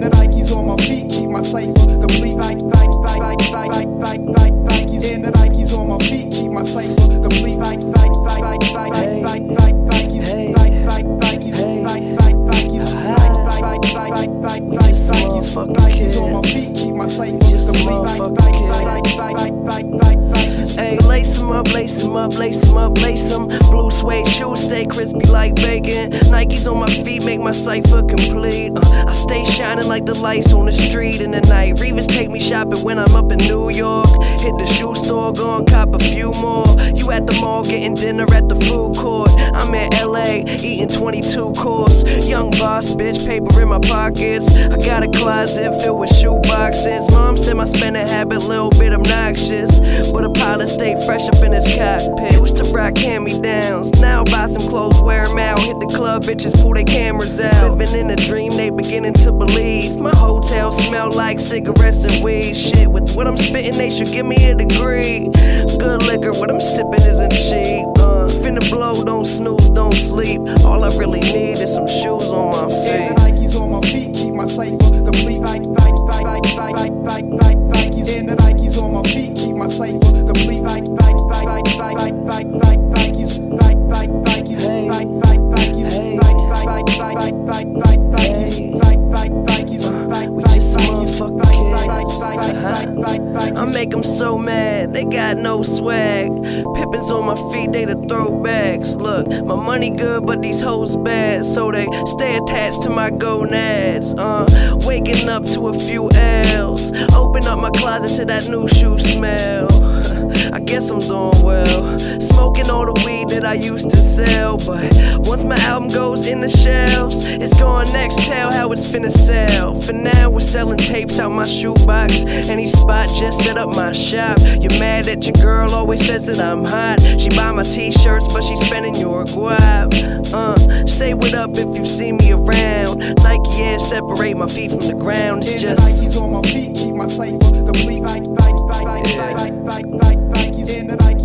And the Nikes on my feet keep my cipher complete. Nikes. And the Nikes on my feet keep my cipher complete. Nikes. Nikes on my feet keep my cipher complete. Hey, lace 'em up, lace 'em up, lace 'em up, lace 'em. Blue suede shoes stay crispy like bacon. Nikes on my feet make my cipher complete. I stay shining like the lights on the street in the night. Reeves take me shopping when I'm up in New York. Hit the shoe store, go and cop a few more. You at the mall getting dinner at the food court. I'm in LA eating 22 course. Young boss bitch, paper in my pockets. I got a closet filled with shoe boxes. Mom said my spending habit little bit obnoxious, but a pilot stayed fresh up in his cockpit. Used to rock hand-me-downs, now buy some clothes, wear 'em out. Hit the club, bitches pull their cameras out. Living in a dream, they beginning to believe. My hotel smell like cigarettes and weed. Shit, with what I'm spitting, they should give me a degree. Good liquor, what I'm sipping isn't cheap. Finna blow, don't snooze, don't sleep. All I really need is some shoes on my feet. And the Nikes on my feet keep my cipher complete. Nikes. And the Nikes on my feet keep my cipher complete. Nikes. I make them so mad, they got no swag. Pippins on my feet, they the throwbacks. Look, my money good, but these hoes bad, so they stay attached to my gonads. Waking up to a few L's. Open up my closet to that new shoe smell. I guess I'm doing well. Smoking all the weed that I used to sell, but once my album goes in the shelves, it's going next. Tell how it's finna sell. For now, we're selling tapes out my shoebox. Any spot, just set up my shop. You're mad that your girl always says that I'm hot. She buy my t-shirts, but she's spending your guap. Say what up if you see me around. Nike Air separate my feet from the ground. It's just Nikes on my feet keep my cipher complete. Nikes. And the Nikes